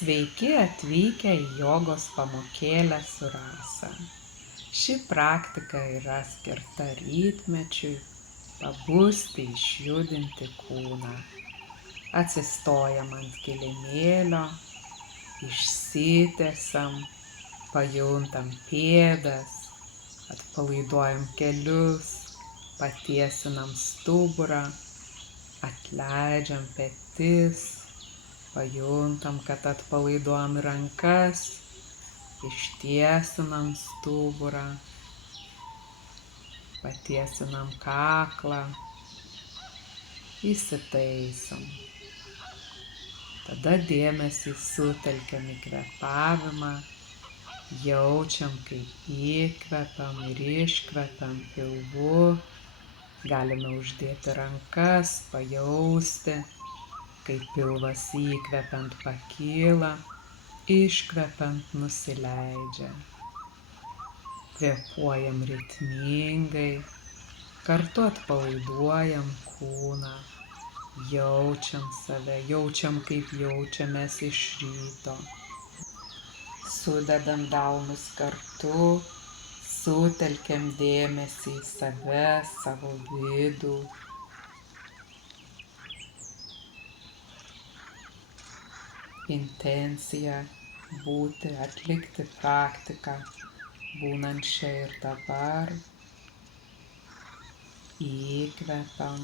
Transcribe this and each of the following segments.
Sveiki atvykę į jogos pamokėlę su Rasa. Ši praktika yra skirta rytmečiui pabusti, išjudinti kūną. Atsistojam ant kilimėlio, išsitiesiam, pajuntam pėdas, atpalaiduojam kelius, patiesinam stuburą, atleidžiam petis, pajuntam, kad atpalaiduojam rankas, ištiesinam stuburą, patiesinam kaklą, įsitaisom. Tada dėmesį sutelkiam į kvėpavimą, jaučiam, kaip įkvepiam ir iškvepiam pilvu, galime uždėti rankas, pajausti, kaip pilvas įkvepiant pakyla, iškvepiant nusileidžia. Kvėpuojam ritmingai, kartu atpalaiduojam kūną, jaučiam save, jaučiam, kaip jaučiamės iš ryto. Sudedam delnus kartu, sutelkiam dėmesį į save, savo vidų. Intencija būti, atlikti praktiką, būnant čia ir dabar. Įkvepiam.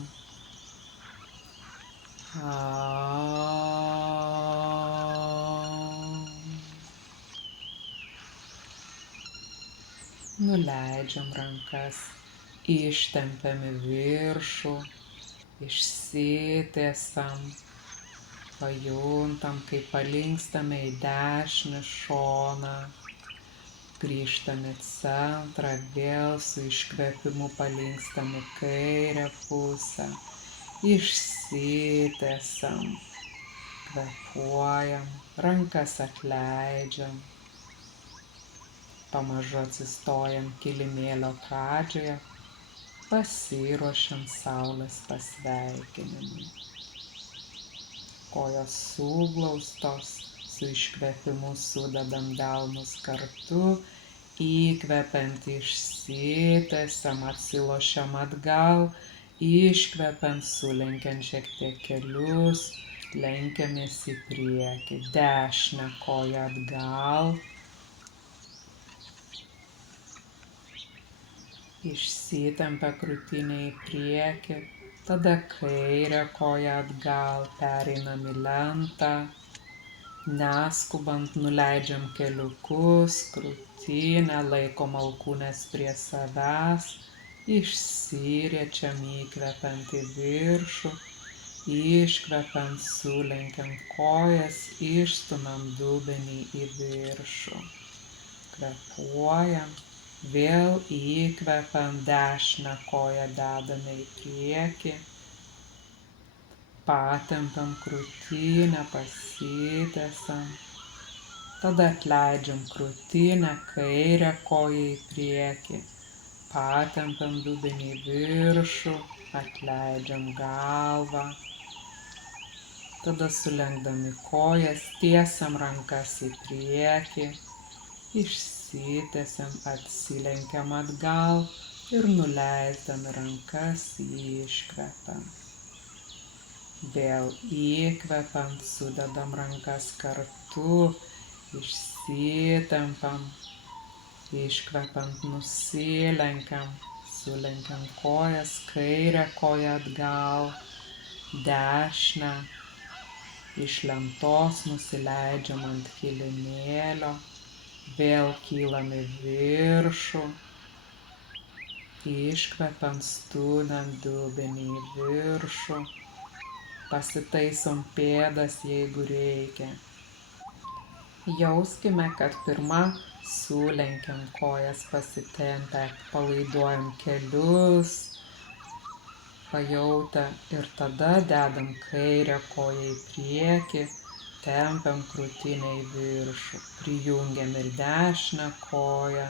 Nuleidžiam rankas, ištempiam į viršų, išsitiesiam, pajuntam, kaip palinkstame į dešinį šoną, grįžtam į centrą, vėl su iškvėpimu palinkstam į kairę pusę, išsitiesiam, kvėpuojam, rankas atleidžiam. Pamažu atsistojam kilimėlio pradžioje, pasiruošiam saulės pasveikinimui. Kojos suglaustos, su iškvėpimu sudedam delnus kartu, įkvepiant išsitiesiam, atsilošiam atgal, iškvepiant sulenkiant šiek tiek kelius, lenkiamės į priekį, dešinę koją atgal. Išsitempia krūtinę į priekį, tada kairę koją atgal, pereinam į lentą, neskubant nuleidžiam keliukus, krūtinę, laikom alkūnes prie savęs, išsiriečiam įkvepiant į viršų, iškvepiant sulenkiant kojas, išstumiam dubenį į viršų, kvėpuojam. Vėl įkvepiam, dešinę koją dedame į priekį, patempiam krūtinę, pasitiesiam, tada atleidžiam krūtinę, kairę koją į priekį, patempiam dubenį į viršų, atleidžiam galvą, tada sulenkdami kojas, tiesiam rankas į priekį, išsitiesiam, atsilenkiam atgal ir nuleisdami rankas iškvepiam. Vėl įkvepiam, sudedam rankas kartu, išsitempiam, iškvepiant nusilenkiam, sulenkiam kojas, kairę koją atgal, dešinę, iš lentos nusileidžiam ant kilimėlio. Vėl kylam į viršų, iškvepiam, stumiam dubenį į viršų, pasitaisom pėdas, jeigu reikia. Jauskime, kad pirma sulenkiam kojas pasitempę, palaiduojam kelius, pajautę ir tada dedam kairę koją į priekį, tempiam krūtinę į viršų, prijungiam ir dešinę koją,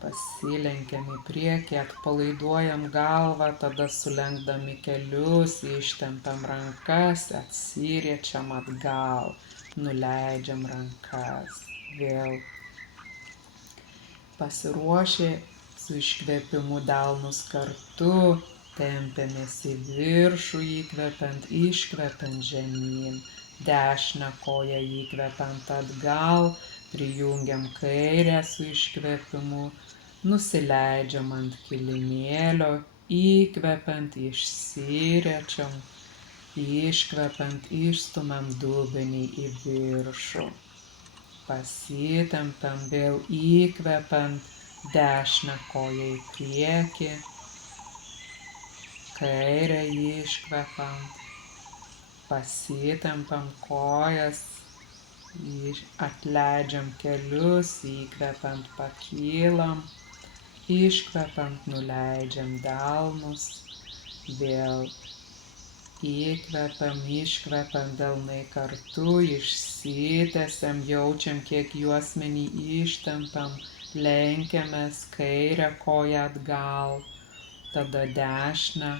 pasilenkiam į priekį, atpalaiduojam galvą, tada sulenkdami kelius, ištempiam rankas, atsiriečiam atgal, nuleidžiam rankas. Vėl pasiruošę su iškvėpimu delnus kartu, tempiamės į viršų, įkvepiant, iškvepiant žemyn. Dešinę koją įkvepiant atgal, prijungiam kairę su iškvėpimu, nusileidžiam ant kilimėlio, įkvepiant, išsirečiam, iškvepiant, išstumiam dubenį į viršų. Pasitempiam, vėl įkvepiant, dešinę koją į priekį, kairę iškvepiant, pasitempiam kojas, atleidžiam kelius, įkvepiant pakylam, iškvepiant nuleidžiam delnus, vėl įkvepiam, iškvepiam delnai kartu, išsitęsiam, jaučiam, kiek juosmenį ištempiam, lenkiamės, kairę koją atgal, tada dešinę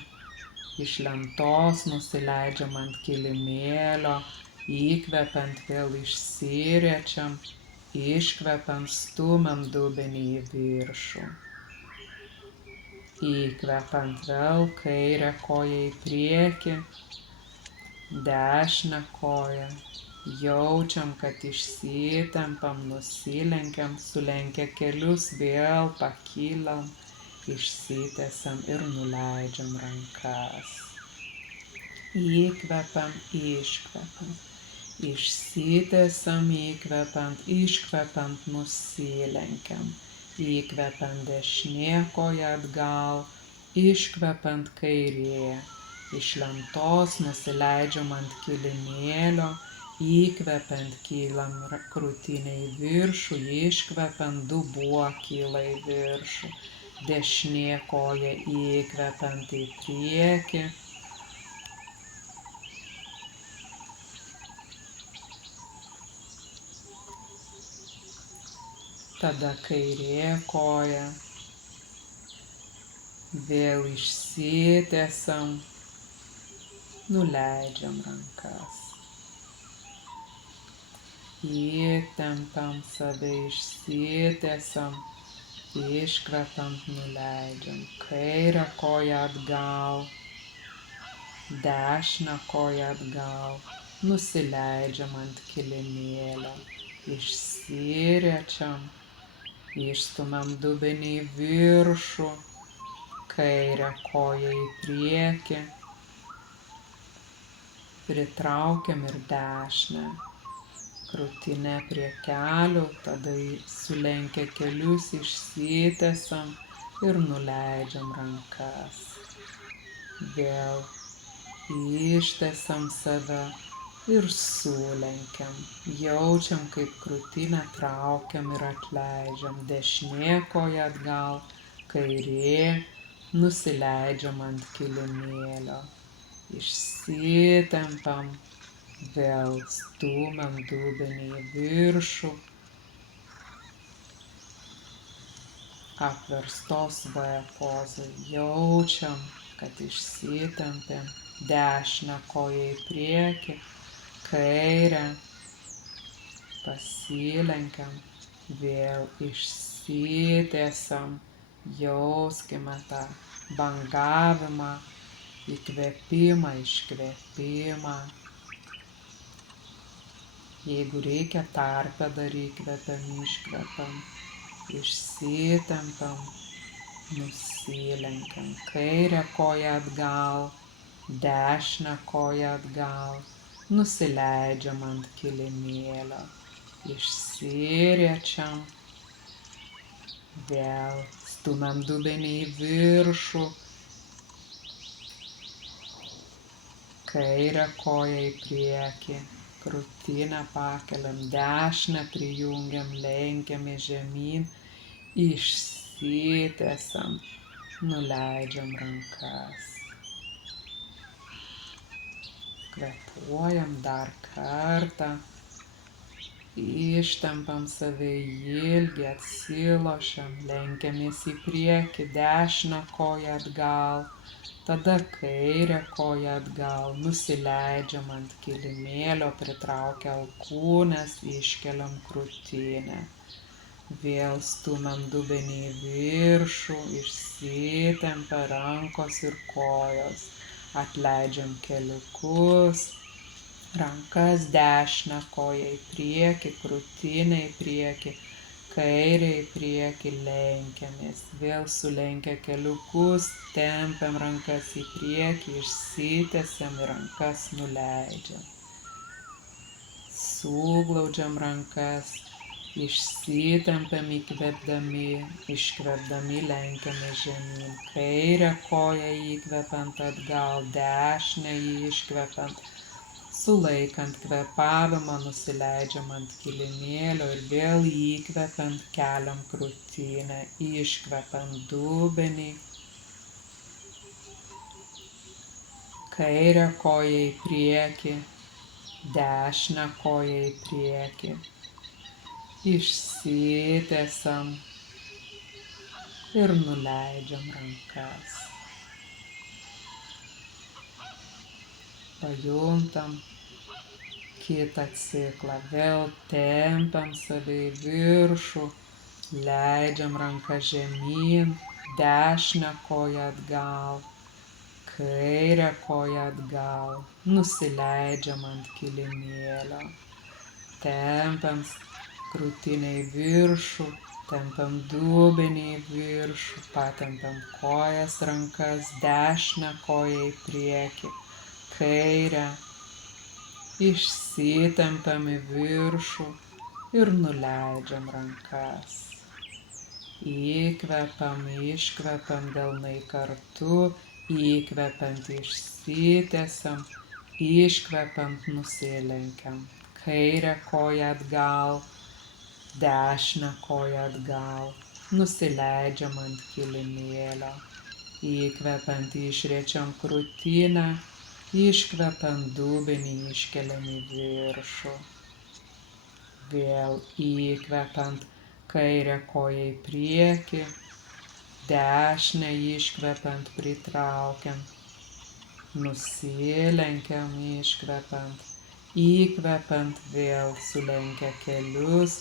iš lentos nusileidžiam ant kilimėlio, įkvepiant vėl išsirečiam, iškvepiant stumiam dubenį į viršų. Įkvepiant vėl kairę koją į priekį, dešinę koją, jaučiam, kad išsitempiam, nusilenkiam, sulenkę kelius, vėl pakylam, išsitęsiam ir nuleidžiam rankas. Įkvepiam, iškvepiam, išsitęsiam, įkvepiant, iškvepiant, nusilenkiam. Įkvepiant dešinė koja atgal, iškvepiant kairė. Iš lentos nusileidžiam ant kilimėlio, įkvepiant kylam krūtinę į viršų, iškvepiant dubuo kyla į viršų. Dešinė koja įkvepiant į priekį. Tada kairė koja, vėl išsitęsiam, nuleidžiam rankas. Įtempiam save, išsitęsiam, iškvepiant, nuleidžiam. Kairę koją atgal, dešinę koją atgal, nusileidžiam ant kilimėlio, išsirečiam. Išstumiam dubenį į viršų, kairę koją į priekį, pritraukiam ir dešinę, krūtinę prie kelių, tada sulenkę kelius, išsitęsiam ir nuleidžiam rankas. Vėl ištęsiam save ir sulenkiam. Jaučiam, kaip krūtinę traukiam ir atleidžiam. Dešinė koja atgal, kairė, nusileidžiam ant kilimėlio. Išsitempiam, vėl stumiam dubenį į viršų. Apverstos V pozai. Jaučiam, kad išsitempėm. Dešinę koją į priekį, kairę, pasilenkiam, vėl išsitęsiam, jauskime tą bangavimą, įkvėpimą, iškvėpimą. Jeigu reikia tarpe dar įkvepiam, iškvepiam, išsitempiam, nusilenkiam, kairę koją atgal, dešinę koją atgal, nusileidžiam ant kilimėlio, išsirečiam, vėl stumiam dubenį į viršų, kairę koją į priekį, krūtinę pakeliam, dešinę prijungiam, lenkiame žemyn, išsitęsiam, nuleidžiam rankas. Kvėpuojam dar kartą, ištempiam save į ilgį, atsilošiam, lenkiamės į priekį, dešinę koją atgal, Tada kairę koją atgal, nusileidžiam ant kilimėlio, pritraukia alkūnes, iškeliam krūtinę. Vėl stumiam dubenį į viršų, išsitempia rankos ir kojos. Atleidžiam keliukus, rankas dešinę koją į priekį, krūtinę į priekį, kairę į priekį, lenkiamės. Vėl sulenkę keliukus, tempiam rankas į priekį, išsitiesiam ir rankas nuleidžiam. Suglaudžiam rankas, išsitempiam įkvėpdami, iškvėpdami lenkiamės žemyn. Kairę koją įkvepiant atgal, dešinę iškvepiant. Sulaikant kvėpavimą, nusileidžiam ant kilimėlio ir vėl įkvepiant keliam krūtinę, iškvepiant dubenį. Kairę koją į priekį, dešinę koją į priekį. Išsitiesiam ir nuleidžiam rankas. Pajuntam kitą ciklą. Vėl tempiam save į viršų, leidžiam ranką žemyn, dešinę koją atgal, kairę koją atgal, nusileidžiam ant kilimėlio, tempiam krūtinę į viršų, tempiam dubenį į viršų, patempiam kojas, rankas, dešinę koją į priekį, kairę, išsitempiam į viršų ir nuleidžiam rankas. Įkvepiam, iškvepiam delnai kartu, įkvepiant išsitiesiam, iškvepiant nusilenkiam. Kairę koją atgal, dešinę koją atgal, nusileidžiam ant kilimėlio. Įkvepiant išriečiam krūtinę, iškvepiant dubenį iškeliam į viršų. Vėl įkvepiant kairę koją į priekį, dešinę iškvepiant pritraukiam, nusilenkiam iškvepiant, įkvepiant vėl sulenkę kelius,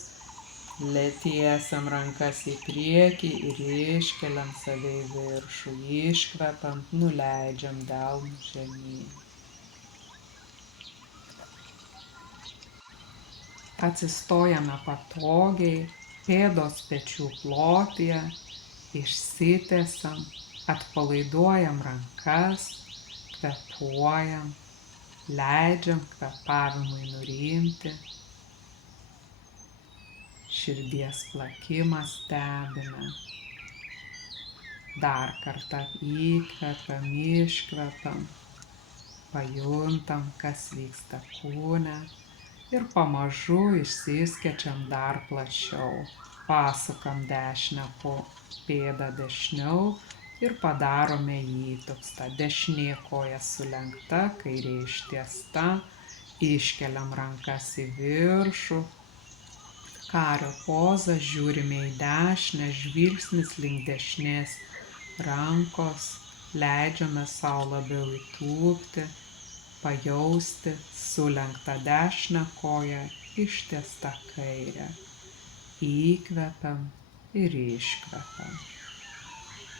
tiesiam rankas į priekį ir iškeliam save į viršų, iškvepiant nuleidžiam delnus žemyn. Atsistojame patogiai, pėdos pečių plotyje, išsitiesiam, atpalaiduojam rankas, kvėpuojam, leidžiam kvėpavimui nurimti, širdies plakimą stebime. Dar kartą įkvepiam, iškvepiam, pajuntam, kas vyksta kūne. Ir pamažu išsiskečiam dar plačiau. Pasukam dešinę pėdą dešiniau ir padarome įtupstą. Dešinė koja sulenkta, kairė ištiesta. Iškeliam rankas į viršų. Kario poza, žiūrime į dešinę, žvilgsnis link dešinės rankos. Leidžiame savo labiau įtūpti, pajausti sulenktą dešinę koją, ištiestą kairę. Įkvepiam ir iškvepiam.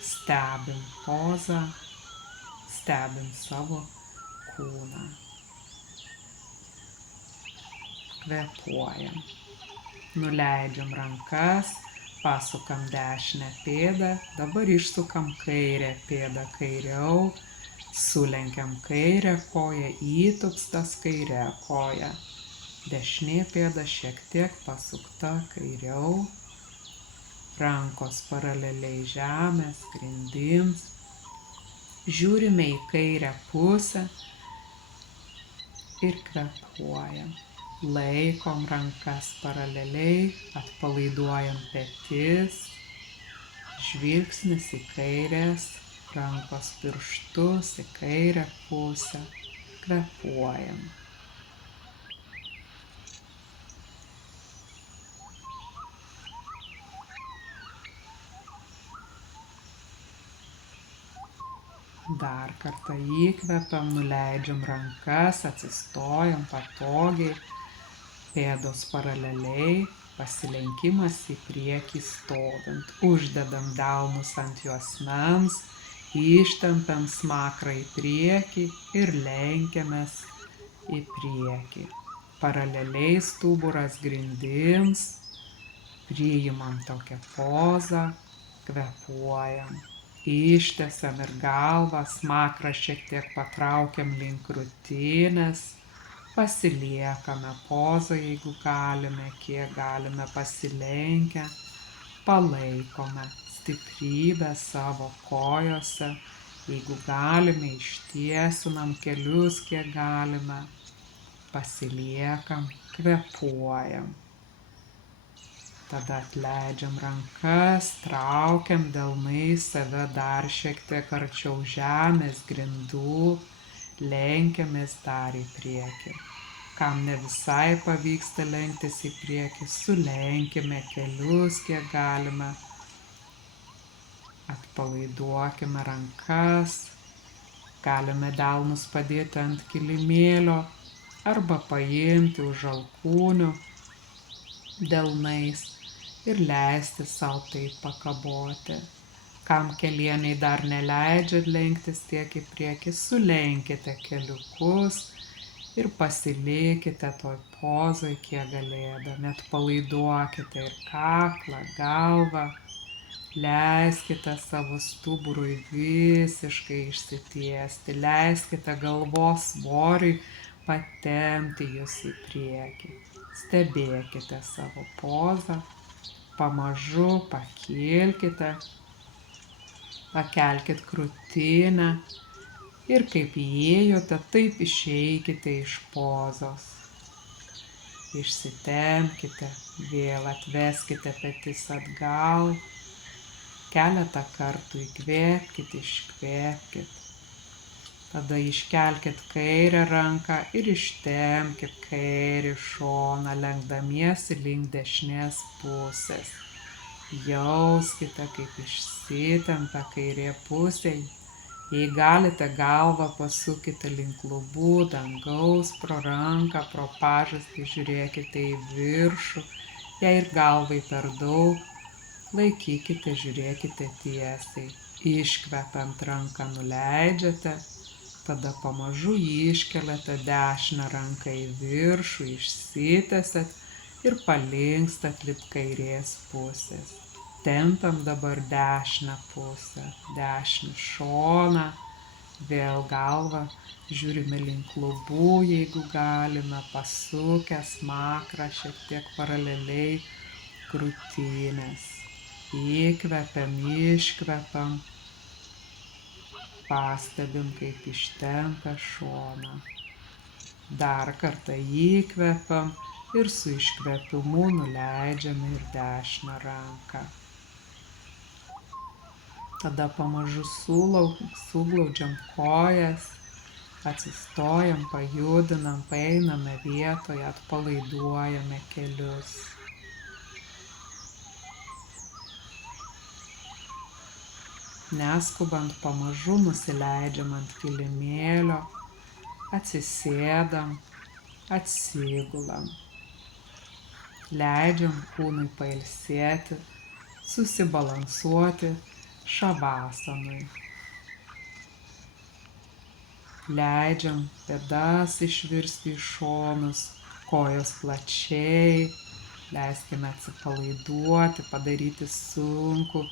Stebim pozą, stebim savo kūną. Kvėpuojam. Nuleidžiam rankas, pasukam dešinę pėdą, dabar išsukam kairę pėdą kairiau, sulenkiam kairę koją, įtupstas kairę koją. Dešinė pėda šiek tiek pasukta kairiau. Rankos paraleliai žemės, grindims. Žiūrime į kairę pusę ir kvėpuojam. Laikom rankas paraleliai, atpalaiduojam petis. Žvilgsnis į kairės rankos pirštus, į kairę pusę, kvėpuojam. Dar kartą įkvepiam, nuleidžiam rankas, atsistojam patogiai, pėdos paraleliai, pasilenkimas į priekį stovint. Uždedam delnus ant juosmens, ištempiam smakrą į priekį ir lenkiamės į priekį. Paraleliai stuburas grindims, priimam tokią pozą, kvėpuojam. Ištiesiam ir galvą, smakrą šiek tiek patraukiam link krūtinės, pasiliekame pozą, jeigu galime, kiek galime pasilenkę, palaikome stiprybę savo kojose, jeigu galime, ištiesinam kelius, kiek galime, pasiliekam, kvėpuojam. Tada atleidžiam rankas, traukiam delnais save dar šiek tiek arčiau žemės grindų, lenkiamės dar į priekį. Kam ne visai pavyksta lenktis į priekį, sulenkime kelius, kiek galime. Atpalaiduokime rankas, galime delnus padėti ant kilimėlio arba paimti už alkūnių delnais ir leisti savo taip pakaboti. Kam kelieniai dar neleidžia lenktis tiek į priekį, sulenkite keliukus ir pasilikite toj pozoj, kiek galėdami. Atpalaiduokite ir kaklą, galvą. Leiskite savo stuburui visiškai išsitiesti. Leiskite galvos svoriui patempti jūs į priekį. Stebėkite savo pozą. Pamažu pakilkite, pakelkit krūtinę ir kaip įėjote, taip išeikite iš pozos. Išsitempkite, vėl atveskite petis atgal, keletą kartų įkvėpkit, iškvėpkit. Tada iškelkit kairę ranką ir ištempkit kairį šoną, lenkdamiesi link dešinės pusės. Jauskite, kaip išsitempia kairė pusė. Jei galite, galvą pasukite link lubų, dangaus, pro ranką, pro pažastį žiūrėkite į viršų. Jei ir galvai per daug, laikykite, žiūrėkite tiesiai. Iškvepiant ranką nuleidžiate. Tada pamažu iškeliate dešinę ranką į viršų, išsitęsat ir palinkstat link kairės pusės. Tempiam dabar dešinę pusę, dešinį šoną, vėl galvą žiūrime link lubų, jeigu galime, pasukę smakrą šiek tiek paraleliai krūtinės. Įkvepiam, iškvepiam. Pastebim, kaip ištempia šoną. Dar kartą įkvepiam ir su iškvėpimu nuleidžiame ir dešinę ranką. Tada pamažu suglaudžiam kojas, atsistojam, pajudinam, paeiname vietoje, atpalaiduojame kelius. Neskubant pamažu nusileidžiam ant kilimėlio, atsisėdam, atsigulam. Leidžiam kūnui pailsėti, susibalansuoti šavasanui. Leidžiam pėdas išvirsti į šonus, kojos plačiai, leiskime atsipalaiduoti, padaryti sunku,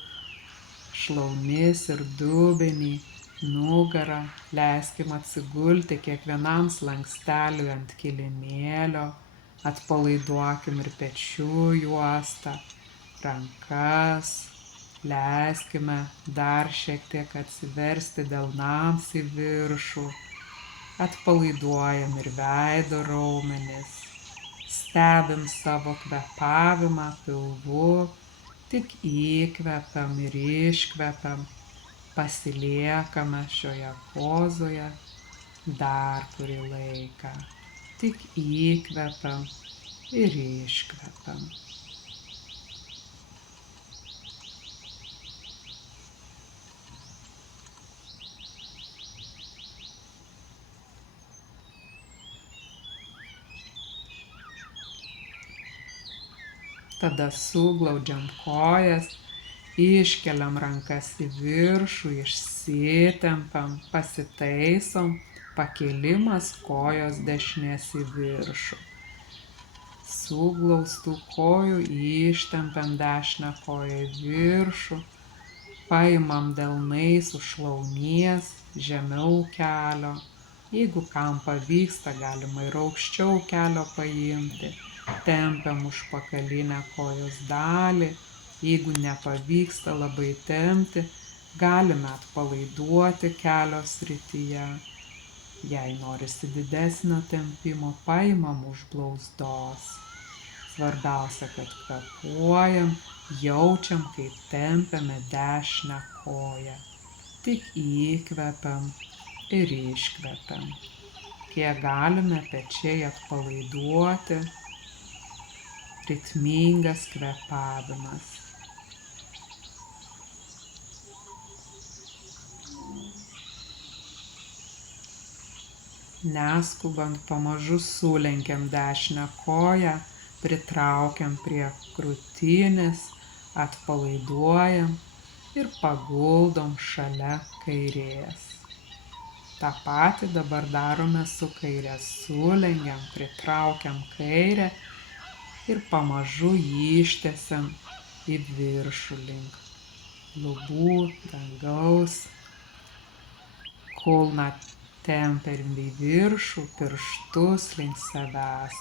šlaunis ir dubenį, nugarą, leiskim atsigulti kiekvienam slanksteliui ant kilimėlio, atpalaiduokim ir pečių juostą, rankas, leiskime dar šiek tiek atsiversti delnams į viršų, atpalaiduojam ir veido raumenis, stebim savo kvėpavimą pilvu, tik įkvepiam ir iškvepiam, pasiliekame šioje pozoje dar kurį laiką. Tik įkvepiam ir iškvepiam. Tada suglaudžiam kojas, iškeliam rankas į viršų, išsitempiam, pasitaisom, pakėlimas kojos dešinės į viršų. Suglaustų kojų ištempiam dešinę koją į viršų, paimam delnais už šlaunies, žemiau kelio. Jeigu kam pavyksta, galima ir aukščiau kelio paimti. Tempiam užpakalinę kojos dalį. Jeigu nepavyksta labai tempti, galime atpalaiduoti kelio srityje. Jei norisi didesnio tempimo, paimam už blauzdos. Svarbiausia, kad kvėpuojam, jaučiam, kaip tempiame dešinę koją. Tik įkvepiam ir iškvepiam. Kiek galime pečiai atpalaiduoti, ritmingas kvėpavimas. Neskubant pamažu sulenkiam dešinę koją, pritraukiam prie krūtinės, atpalaiduojam ir paguldom šalia kairės. Ta patį dabar darome su kairė. Sulenkiam, pritraukiam kairę ir pamažu ištiesiam į viršų link lubų, dangaus. Kulną tempiam į viršų, pirštus link savęs.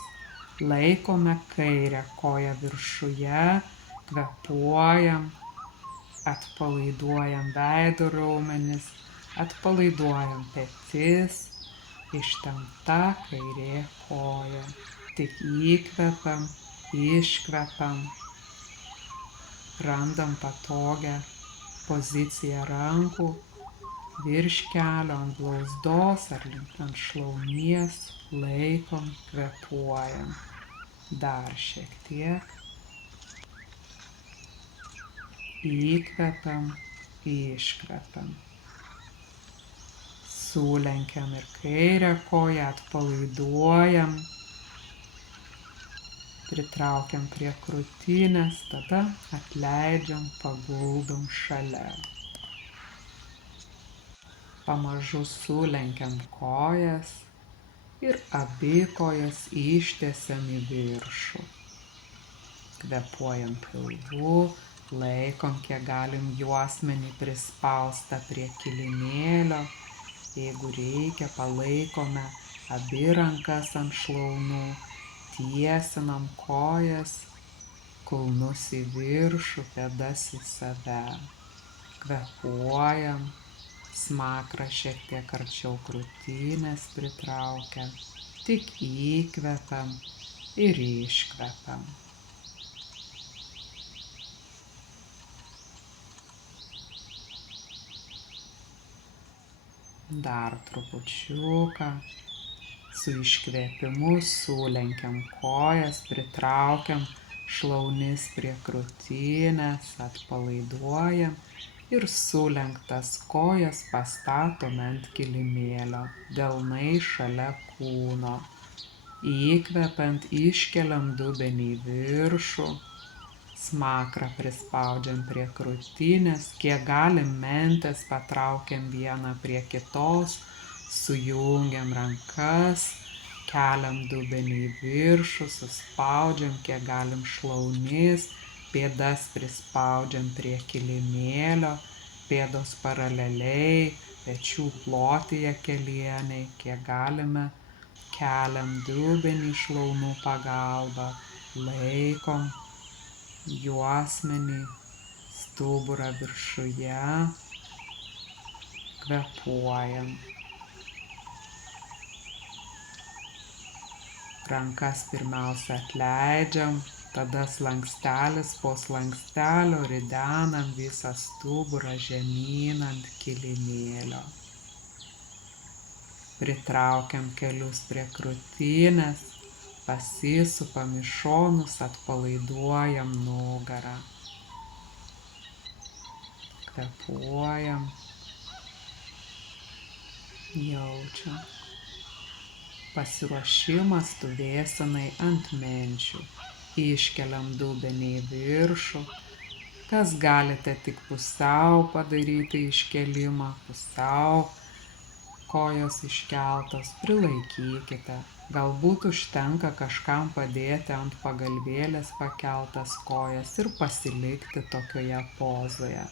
Laikome kairę koją viršuje, kvėpuojam, atpalaiduojam veido raumenis, atpalaiduojam petis, ištempta kairė koja. Tik įkvepiam, iškvepiam, randam patogią poziciją rankų virš kelio, ant blauzdos ar ant šlaunies, laikom, kvėpuojam. Dar šiek tiek. Įkvepiam, iškvepiam. Sulenkiam ir kairę koją, atpalaiduojam. Pritraukiam prie krūtinės, tada atleidžiam, paguldom šalia. Pamažu sulenkiam kojas ir abi kojas ištiesiam į viršų. Kvėpuojam pilvu, laikom kiek galim juosmenį prispaustą prie kilimėlio. Jeigu reikia, palaikome abi rankas ant šlaunų, tiesinam kojas, kulnus į viršų, pėdas į save. Kvėpuojam, smakrą šiek tiek arčiau krūtinės pritraukia. Tik įkvepiam ir iškvepiam. Dar trupučiuką. Su iškvėpimu sulenkiam kojas, pritraukiam šlaunis prie krūtinės, atpalaiduojam ir sulenktas kojas pastatome ant kilimėlio, delnai šalia kūno. Įkvepiant iškeliam dubenį į viršų, smakrą prispaudžiam prie krūtinės, kiek galim mentės patraukiam vieną prie kitos, sujungiam rankas, keliam dubenį į viršų, suspaudžiam kiek galim šlaunis, pėdas prispaudžiam prie kilimėlio, pėdos paraleliai, pečių plotyje kelieniai, kiek galime, keliam dubenį šlaunų pagalba, laikom juosmenį, stuburą viršuje, kvėpuojam. Rankas pirmiausia atleidžiam, tada slankstelis po slankstelio ridenam visą stuburą žemyn ant kilimėlio. Pritraukiam kelius prie krūtinės, pasisupam į šonus, atpalaiduojam nugarą. Kvėpuojam, jaučiam. Pasiruošimas stovėsenai ant menčių. Iškeliam dubenį į viršų. Kas galite tik pusiau padaryti iškelimą, pusiau kojos iškeltos, prilaikykite. Galbūt užtenka kažkam padėti ant pagalvėlės pakeltas kojas ir pasilikti tokioje pozoje.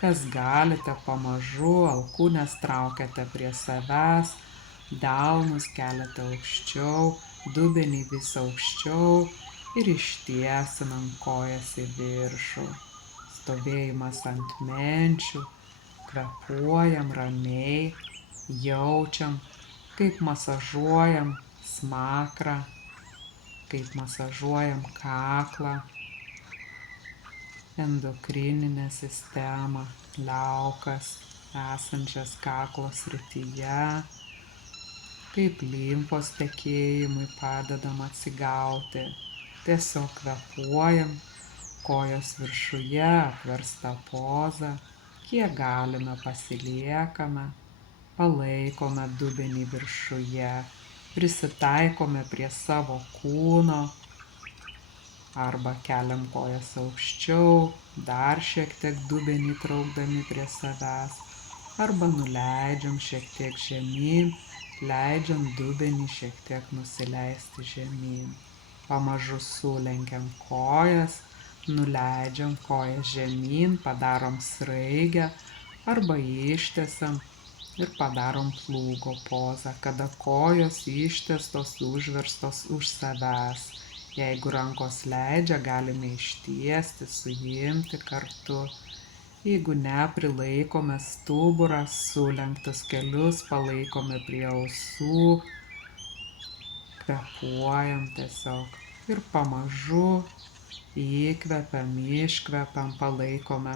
Kas galite, pamažu alkūnes traukiate prie savęs, delnus keliate aukščiau, dubenį vis aukščiau ir ištiesinam kojas į viršų. Stovėjimas ant menčių, kvėpuojam ramiai, jaučiam, kaip masažuojam smakrą, kaip masažuojam kaklą, endokrininę sistemą, liaukas esančias kaklo srityje, kaip limfos tekėjimui padedam atsigauti. Tiesiog kvėpuojam, kojos viršuje, apversta poza, kiek galime pasiliekame, palaikome dubenį viršuje, prisitaikome prie savo kūno, arba keliam kojas aukščiau, dar šiek tiek dubenį traukdami prie savęs, arba nuleidžiam šiek tiek žemyn, leidžiam dubenį šiek tiek nusileisti žemyn. Pamažu sulenkiam kojas, nuleidžiam kojas žemyn, padarom sraigę arba ištiesiam ir padarom plūgo pozą, kada kojos ištiestos, užverstos už savęs. Jeigu rankos leidžia, galime ištiesti, suimti kartu. Jeigu ne, prilaikome stuburą, sulenktus kelius, palaikome prie ausų, kvėpuojam tiesiog ir pamažu įkvepiam, iškvepiam, palaikome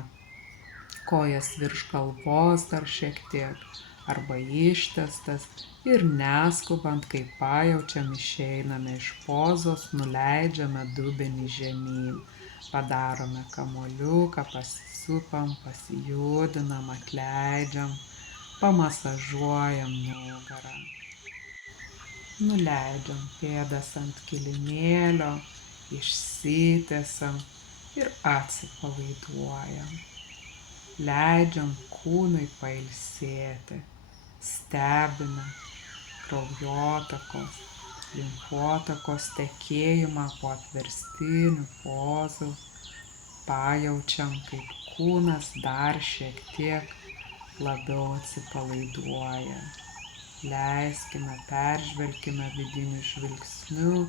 kojas virš galvos dar šiek tiek arba ištiestas ir neskubant, kai pajaučiam, išeiname iš pozos, nuleidžiame dubenį žemyn, padarome kamuoliuką, pasisupam, pasijudinam, atleidžiam, pamasažuojam nugarą. Nuleidžiam pėdas ant kilimėlio, išsitiesiam ir atsipalaiduojam. Leidžiam kūnui pailsėti, stebime kraujotakos, limfotakos tekėjimą po atverstinių pozų, pajaučiam, kaip kūnas dar šiek tiek labiau atsipalaiduoja. Leiskime, peržvelkime vidiniu žvilgsniu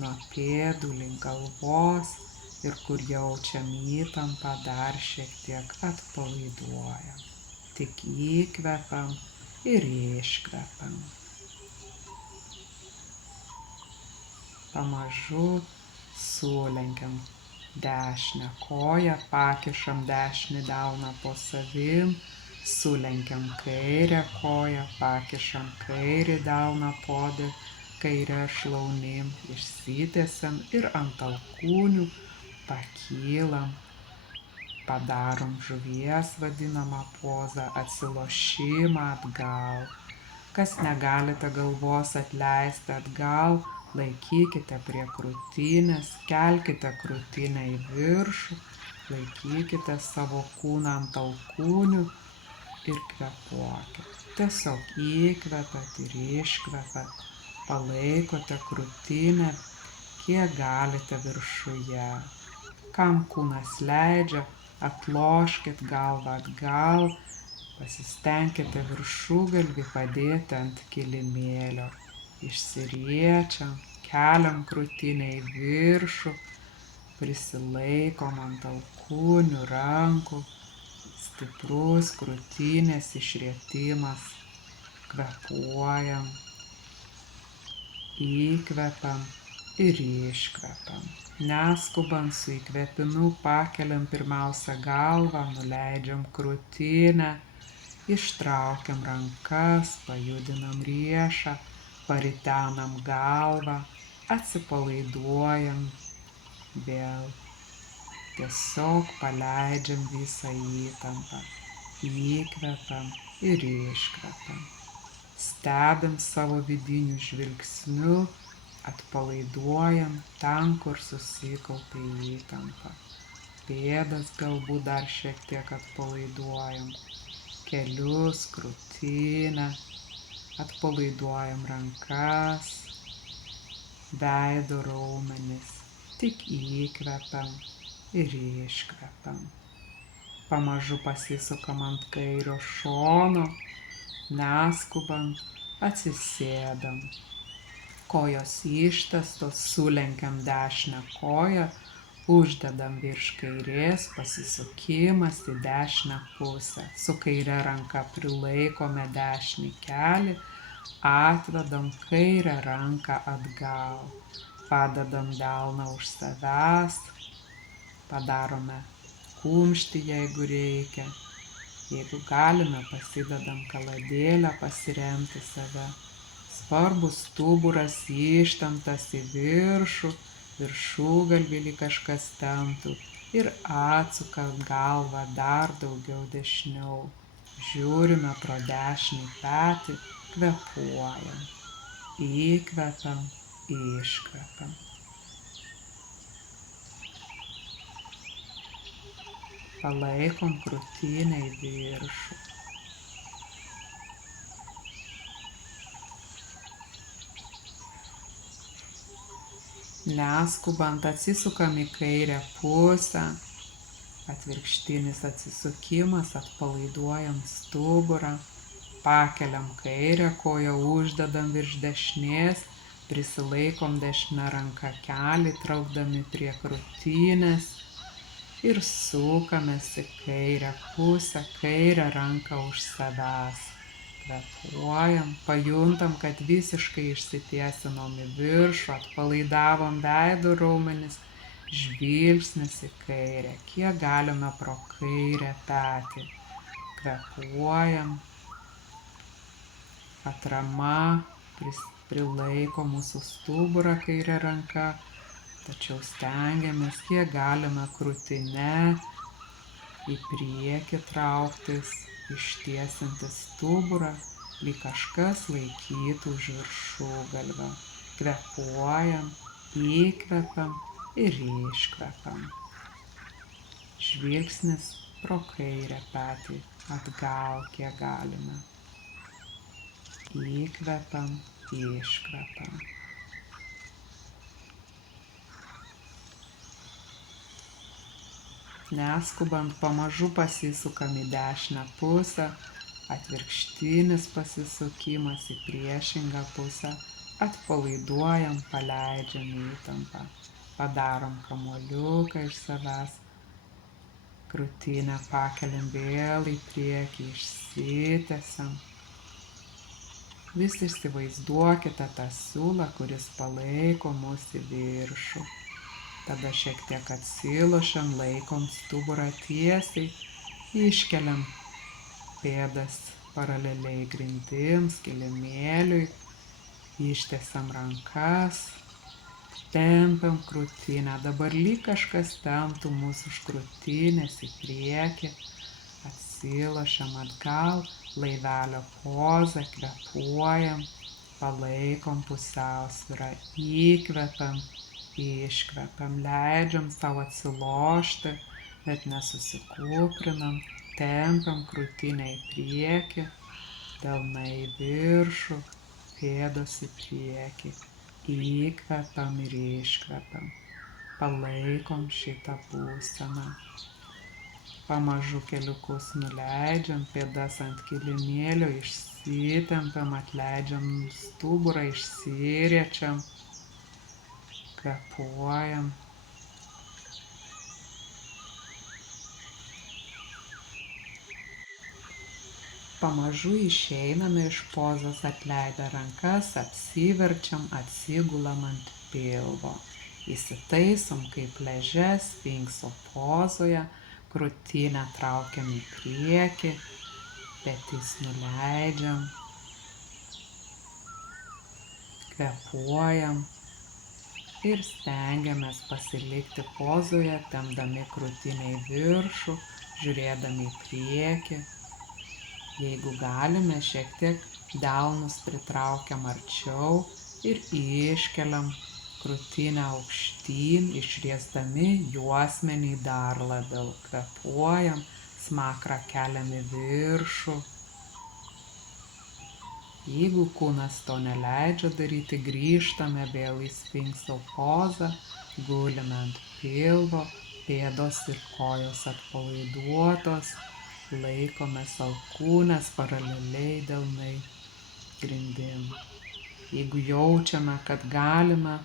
nuo pėdų link galvos ir kur jaučiam įtampą, dar šiek tiek atpalaiduojam. Tik įkvepiam ir iškvepiam. Pamažu sulenkiam dešinę koją, pakišam dešinį delną po savim, sulenkiam kairę koją, pakišam kairį delną po kairę šlaunim, išsitiesiam ir ant alkūnių pakylam, padarom žuvies vadinamą pozą, atsilošimą atgal. Kas negalite galvos atleisti atgal, laikykite prie krūtinės, kelkite krūtinę į viršų, laikykite savo kūną ant alkūnių ir kvėpuokite. Tiesiog įkvepiat ir iškvepiat, palaikote krūtinę, kiek galite viršuje. Kam kūnas leidžia, atloškit galvą atgal, pasistengkite viršugalvį padėti ant kilimėlio. Išsiriečiam, keliam krūtinę į viršų, prisilaikom ant alkūnių, rankų, stiprus krūtinės išrietimas, kvėpuojam, įkvepiam ir iškvepiam. Neskubant su įkvėpimu pakeliam pirmiausia galvą, nuleidžiam krūtinę, ištraukiam rankas, pajudinam riešą, paritenam galvą, atsipalaiduojam, vėl tiesiog paleidžiam visą įtampą, įkvepiam ir iškvepiam. Stebim savo vidiniu žvilgsniu, Atpalaiduojam ten, kur susikaupia įtampa. Pėdas galbūt dar šiek tiek atpalaiduojam. Kelius, krūtinę. Atpalaiduojam rankas, veido raumenis. Tik įkvepiam ir iškvepiam. Pamažu pasisukam ant kairio šono, neskubant atsisėdam. Kojos ištiestos, sulenkiam dešinę koją, uždedam virš kairės, pasisukimas į dešinę pusę. Su kaire ranka prilaikome dešinį kelį, atvedam kairę ranką atgal. Padedam delną už savęs, padarome kumštį, jeigu reikia. Jeigu galime, pasidedam kaladėlę pasiremti save. Svarbu stuburas ištemptas į viršų, viršugalvį lyg kažkas temptų ir atsuka galvą dar daugiau dešiniau. Žiūrime pro dešinį petį, kvėpuojam. Įkvepiam, iškvepiam. Palaikom krūtinę į viršų. Neskubant atsisukam į kairę pusę. Atvirkštinis atsisukimas, atpalaiduojam stuburą. Pakeliam kairę koją, uždedam virš dešinės, prisilaikom dešinę ranką kelį, traukdami prie krūtinės ir sukamės į kairę pusę, kairę ranką už savęs. Kvėpuojam, pajuntam, kad visiškai išsitiesinom į viršų, atpalaidavom veido raumenis, žvilgsnis į kairę, kiek galime pro kairę petį. Kvėpuojam. Atrama prilaiko mūsų stuburą kairę ranką, tačiau stengiamės, kiek galime krūtinę į priekį trauktis, ištiesinti stuburą, lyg kažkas laikytų už viršugalvio. Kvėpuojam, įkvepiam ir iškvepiam. Žvilgsnis pro kairę petį atgal, kiek galime. Įkvepiam, iškvepiam. Neskubant pamažu pasisukam į dešinę pusę, atvirkštinis pasisukimas į priešingą pusę, atpalaiduojam, paleidžiam įtampą. Padarom kamuoliuką iš savęs, krūtinę pakeliam vėl į priekį, išsitiesiam. Vis įsivaizduokite tą siūlą, kuris palaiko mus į viršų. Tada šiek tiek atsilošiam, laikom stuburą tiesiai, iškeliam pėdas paraleliai grindims, kilimėliui, ištiesiam rankas, tempiam krūtinę. Dabar lyg kažkas temptų mūsų už krūtinės į priekį, atsilošiam atgal, laivelio pozą, kvėpuojam, palaikom pusiausvyrą, įkvepiam, iškvepiam, leidžiam savo atsilošti, bet nesusikūprinam, tempiam krūtinę į priekį, delnai į viršų, pėdos į priekį, įkvepiam ir iškvepiam, palaikom šitą būseną. Pamažu keliukus nuleidžiam, pėdas ant kilimėlio, išsitempiam, atleidžiam stuburą, išsiriečiam, kvėpuojam. Pamažu išeiname iš pozos, atleidę rankas, apsiverčiam, atsigulam ant pilvo. Įsitaisom kaip pliaže, sfinkso pozoje, krūtinę traukiam į priekį, petis nuleidžiam, kvėpuojam ir stengiamės pasilikti pozoje, tempdami krūtinę į viršų, žiūrėdami į priekį. Jeigu galime, šiek tiek delnus pritraukiam arčiau, ir iškeliam krūtinę aukštyn, išriesdami juosmenį dar labiau. Kvėpuojam, smakrą keliam į viršų. Jeigu kūnas to neleidžia daryti, grįžtame vėl į sfinkso pozą, gulime ant pilvo, pėdos ir kojos atpalaiduotos, laikomės alkūnės paraleliai delnai grindim. Jeigu jaučiame, kad galime,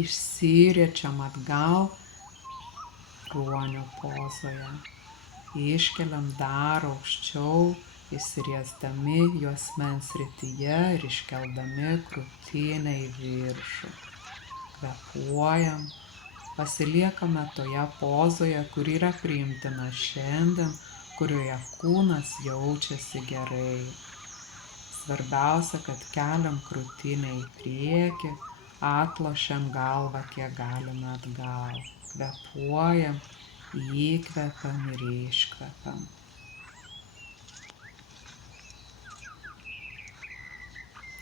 išsiriečiam atgal ruonio pozoje. Iškeliam dar aukščiau, įsiriesdami juosmens srityje ir iškeldami krūtinę į viršų. Kvėpuojam, pasiliekame toje pozoje, kur yra priimtina šiandien, kurioje kūnas jaučiasi gerai. Svarbiausia, kad keliam krūtinę į priekį, atlošiam galvą kiek galime atgal. Kvėpuojam, įkvepiam ir iškvepiam.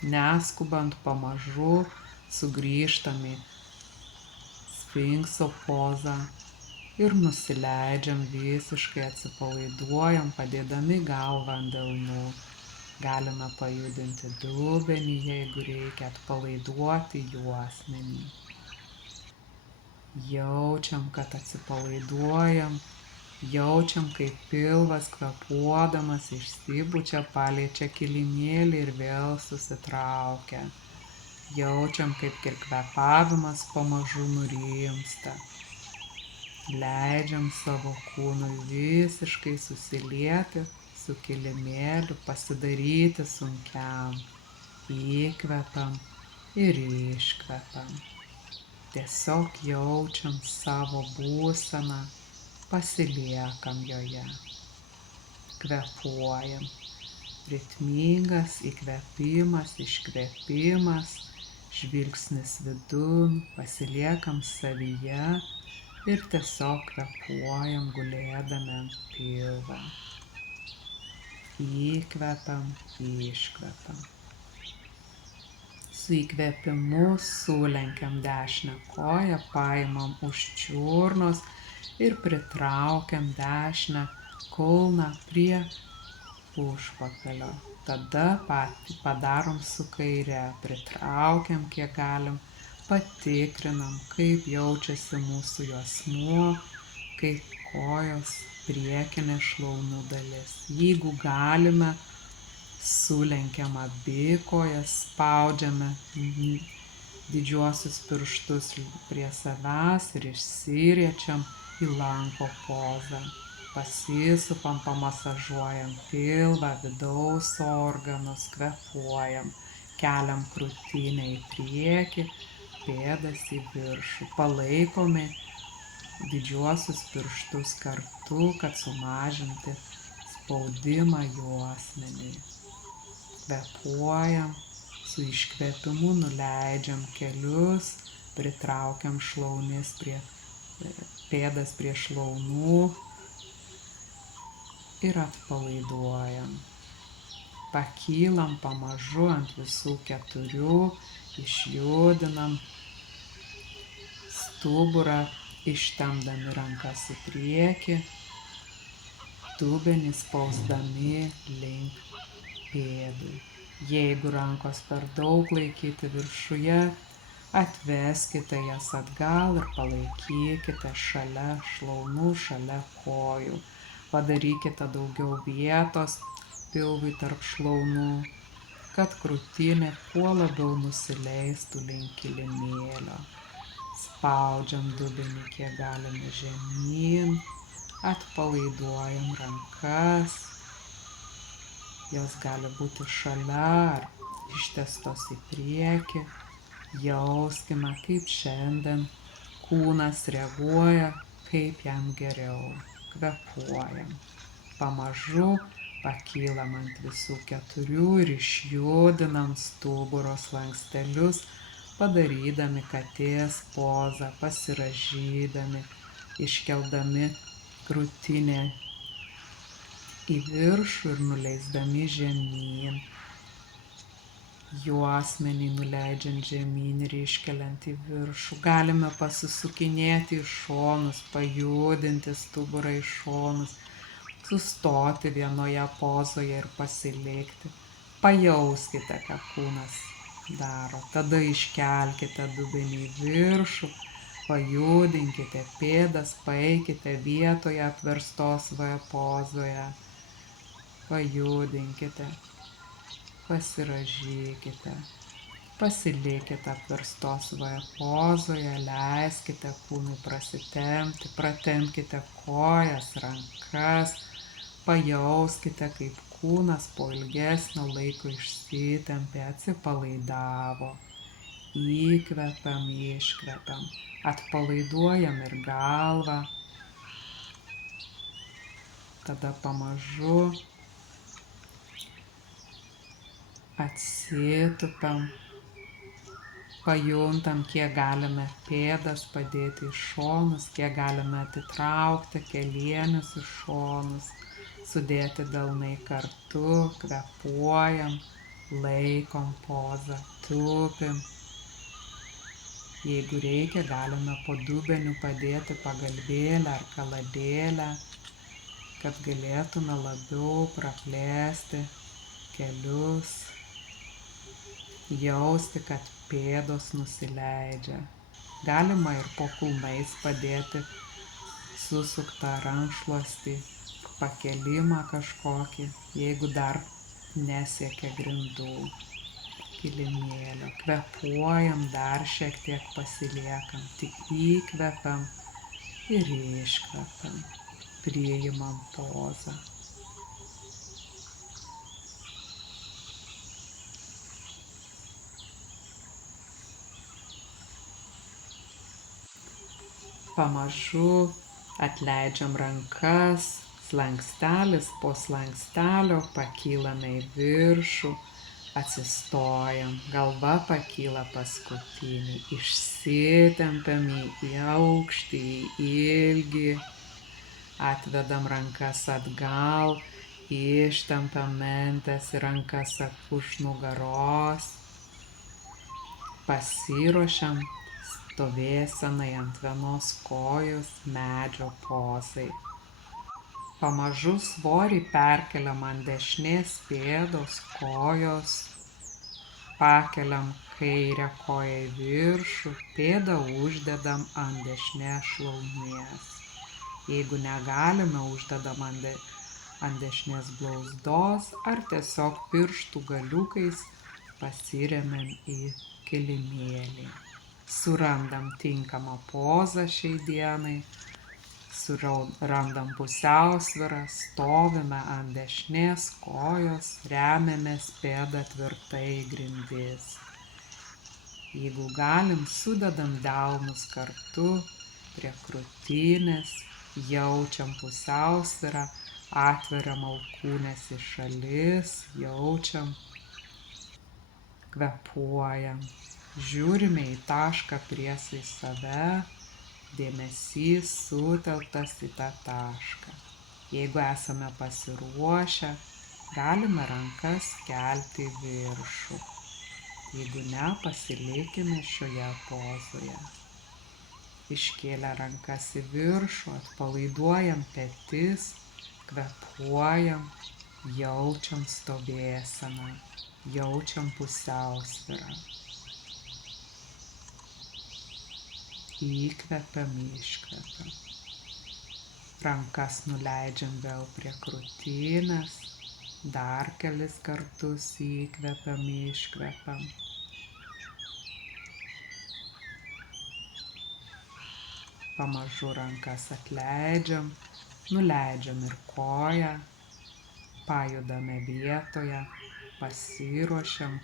Neskubant pamažu sugrįžtam į sfinkso pozą ir nusileidžiam visiškai, atsipalaiduojam, padėdami galvą ant delnų. Galime pajudinti dubenį, jeigu reikia, atpalaiduoti juosmenį. Jaučiam, kad atsipalaiduojam, jaučiam, kaip pilvas kvėpuodamas išsipučia, paliečia kilimėlį ir vėl susitraukia. Jaučiam, kaip ir kvėpavimas pamažu nurimsta. Leidžiam savo kūnui visiškai susilieti su kilimėliu, pasidaryti sunkiam. Įkvepiam ir iškvepiam. Tiesiog jaučiam savo būseną, pasiliekam joje. Kvėpuojam. Ritmingas įkvėpimas, iškvėpimas, žvilgsnis vidun, pasiliekam savyje ir tiesiog kvėpuojam gulėdami ant pilvo. Įkvepiam, iškvepiam. Su įkvėpimu sulenkiam dešinę koją, paimam už čiurnos ir pritraukiam dešinę kulną prie užpakalio. Tada padarom su kaire, pritraukiam kiek galim, patikrinam, kaip jaučiasi mūsų juosmuo, kaip kojos priekinė šlaunų dalis. Jeigu galime, sulenkiam abi kojas, spaudžiame didžiuosius pirštus prie savęs ir išsiriečiam į lanko pozą. Pasisupam, pamasažuojam pilvą, vidaus organus, kvėpuojam, keliam krūtinę į priekį, pėdas į viršų. Palaikome didžiuosius pirštus kartu, kad sumažinti spaudimą juosmeniui. Kvėpuojam, su iškvėpimu nuleidžiam kelius, pritraukiam šlaunis pėdas prie šlaunų ir atpalaiduojam. Pakylam pamažu ant visų keturių, išjudinam stuburą, ištempdami rankas į priekį, dubenį spausdami link pėdų. Jeigu rankos per daug laikyti viršuje, atveskite jas atgal ir palaikykite šalia šlaunų, šalia kojų. Padarykite daugiau vietos pilvui tarp šlaunų, kad krūtinė kuo labiau nusileistų link kilimėlio. Spaudžiam dubenį kiek galime žemyn, atpalaiduojam rankas. Jos gali būti šalia ar ištiestos į priekį. Jauskime, kaip šiandien kūnas reaguoja, kaip jam geriau. Kvėpuojam. Pamažu pakylam ant visų keturių ir išjudinam stuburo slankstelius, padarydami katės pozą, pasirąžydami, iškeldami krūtinę į viršų ir nuleisdami žemyn. juosmenį nuleidžiant žemyn ir iškeliant į viršų. Galime pasisukinėti į šonus, pajudinti stuburą į šonus, sustoti vienoje pozoje ir pasilikti. Pajauskite, ką kūnas daro. Tada iškelkite dubenį į viršų, pajudinkite pėdas, paeikite vietoje apverstos V pozoje. Pajudinkite, pasirąžykite, pasilikite apverstos V pozoje, leiskite kūnui prasitempti, pratempkite kojas, rankas, pajauskite, kaip kūnas po ilgesnio laiko išsitempė, atsipalaidavo. Įkvepiam, iškvepiam, atpalaiduojam ir galvą. Tada pamažu atsitupiam, pajuntam, kiek galime pėdas padėti į šonus, kiek galime atitraukti kelienius į šonus, sudėti delnai kartu, kvėpuojam, laikom pozą, tupim. Jeigu reikia, galime po dubeniu padėti pagalvėlę ar kaladėlę, kad galėtume labiau praplėsti kelius, jausti, kad pėdos nusileidžia. Galima ir po kulnais padėti susuktą rankšluostį, pakelimą kažkokį, jeigu dar nesiekia grindų, kilimėlio. Kvėpuojam, dar šiek tiek pasiliekam, tik įkvepiam ir iškvepiam, priimam pozą. Pamažu atleidžiam rankas, slankstelis po slankstelio, pakylame į viršų, atsistojam, galva pakyla paskutinį, išsitempiam į aukštį, į ilgį, atvedam rankas atgal, ištempiam mentes ir rankas už nugaros, pasiruošiam stovėsenai ant vienos kojos medžio pozai. Pamažu svorį perkeliam ant dešinės pėdos, kojos, pakeliam kairę koją į viršų, pėdą uždedam ant dešinės šlaunies. Jeigu negalime, uždedam ant dešinės blauzdos ar tiesiog pirštų galiukais pasiremiam į kilimėlį. Surandam tinkamą pozą šiai dienai, surandam pusiausvyrą, stovime ant dešinės kojos, remiamės pėdą tvirtai į grindis. Jeigu galim, sudedam delnus kartu prie krūtinės, jaučiam pusiausvyrą, atveriam alkūnes į šalis, jaučiam, kvėpuojam. Žiūrime į tašką priešais save, dėmesys sutelktas į tą tašką. Jeigu esame pasiruošę, galime rankas kelti į viršų. Jeigu ne, pasilikime šioje pozoje. Iškėlę rankas į viršų, atpalaiduojam petis, kvėpuojam, jaučiam stovėseną, jaučiam pusiausvyrą. Įkvepiam, iškvepiam. Rankas nuleidžiam vėl prie krūtinės, dar kelis kartus įkvepiam, iškvepiam. Pamažu rankas atleidžiam, nuleidžiam ir koją, pajudame vietoje, pasiruošiam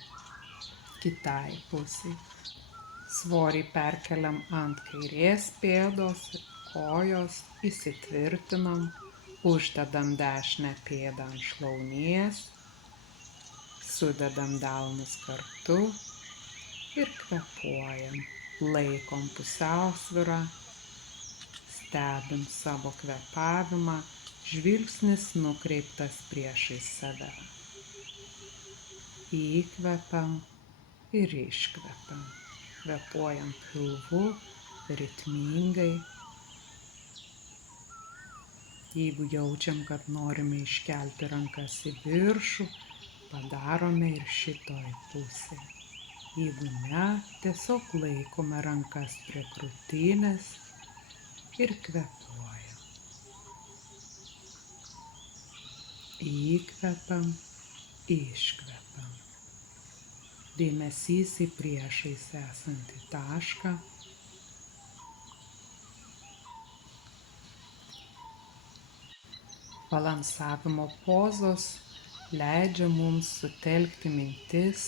kitai pusiai. Svorį perkeliam ant kairės pėdos, kojos, įsitvirtinam, uždedam dešinę pėdą ant šlaunies, sudedam delnus kartu ir kvėpuojam. Laikom pusiausvyrą, stebim savo kvėpavimą, žvilgsnis nukreiptas priešais save. Įkvepiam, ir iškvepiam. Kvėpuojam pilvu ritmingai. Jeigu jaučiam, kad norime iškelti rankas į viršų, padarome ir šitoj pusėje. Jeigu ne, tiesiog laikome rankas prie krūtinės ir kvėpuojam. Įkvepiam, iškvepiam. Dėmesys į priešais esantį tašką. Balansavimo pozos leidžia mums sutelkti mintis,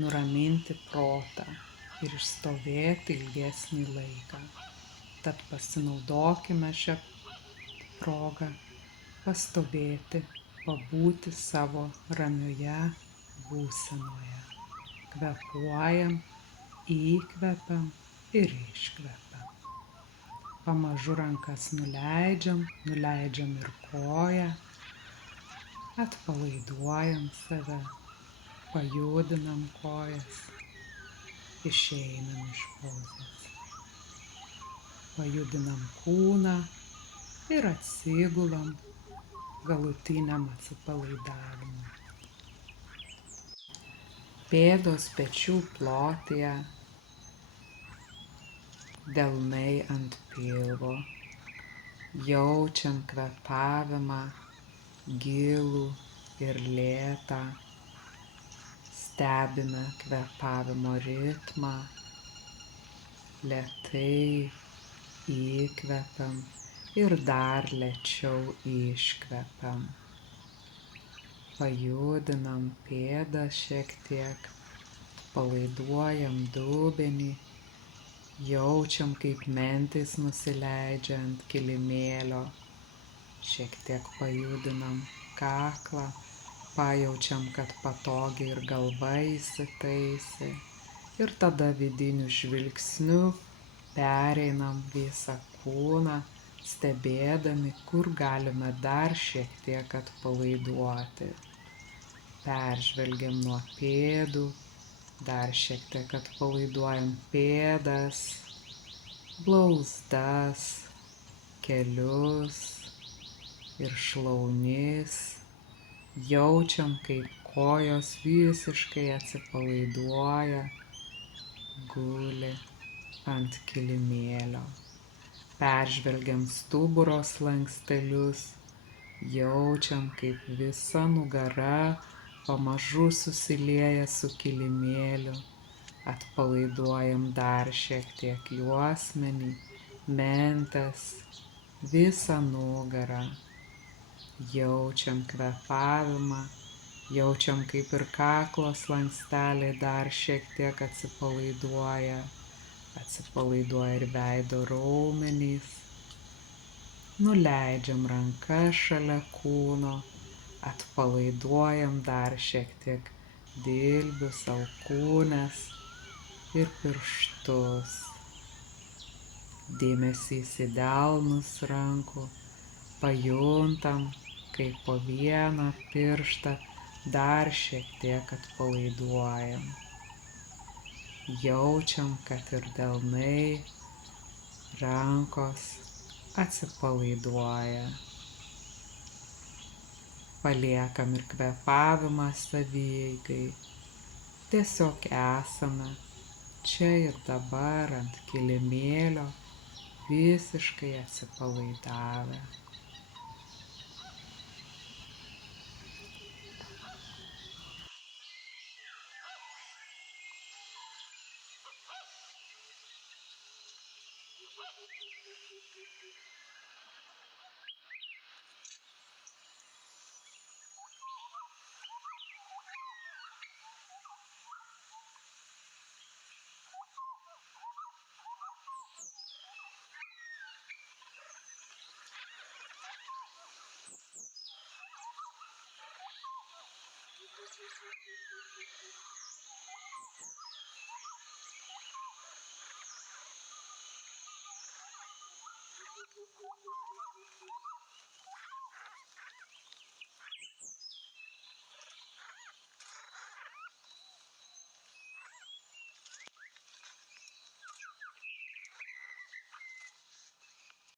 nuraminti protą ir išstovėti ilgesnį laiką. Tad pasinaudokime šią progą pastovėti, pabūti savo ramioje būsenoje. Kvėpuojam, įkvepiam ir iškvepiam. Pamažu rankas nuleidžiam ir koją, atpalaiduojam save, pajudinam kojas, išeinam iš pozos. Pajudinam kūną ir atsigulam galutiniam atsipalaidavimui. Pėdos pečių plotyje, delnai ant pilvo. Jaučiam kvėpavimą, gilų ir lėtą. Stebime kvėpavimo ritmą. Lėtai įkvepiam ir dar lėčiau iškvepiam. Pajudinam pėdas šiek tiek, palaiduojam dubenį, jaučiam, kaip mentys nusileidžia ant kilimėlio, šiek tiek pajudinam kaklą, pajaučiam, kad patogiai ir galva įsitaisė ir tada vidiniu žvilgsniu pereinam visą kūną, stebėdami, kur galime dar šiek tiek atpalaiduoti. Peržvelgiam nuo pėdų, dar šiek tiek atpalaiduojam pėdas, blauzdas, kelius ir šlaunis. Jaučiam, kaip kojos visiškai atsipalaiduoja, guli ant kilimėlio. Peržvelgiam stuburo slankstelius, jaučiam, kaip visa nugara pamažu susilieja su kilimėliu, atpalaiduojam dar šiek tiek juosmenį, mentes, visą nugarą. Jaučiam kvėpavimą, jaučiam, kaip ir kaklo slanksteliai dar šiek tiek atsipalaiduoja ir veido raumenys. Nuleidžiam rankas šalia kūno, atpalaiduojam dar šiek tiek dilbius, alkūnes ir pirštus. Dėmesys į delnus rankų, pajuntam, kaip po vieną pirštą dar šiek tiek atpalaiduojam. Jaučiam, kad ir delnai, rankos atsipalaiduoja. Paliekam ir kvėpavimą savieigai. Tiesiog esame čia ir dabar ant kilimėlio, visiškai atsipalaidavę.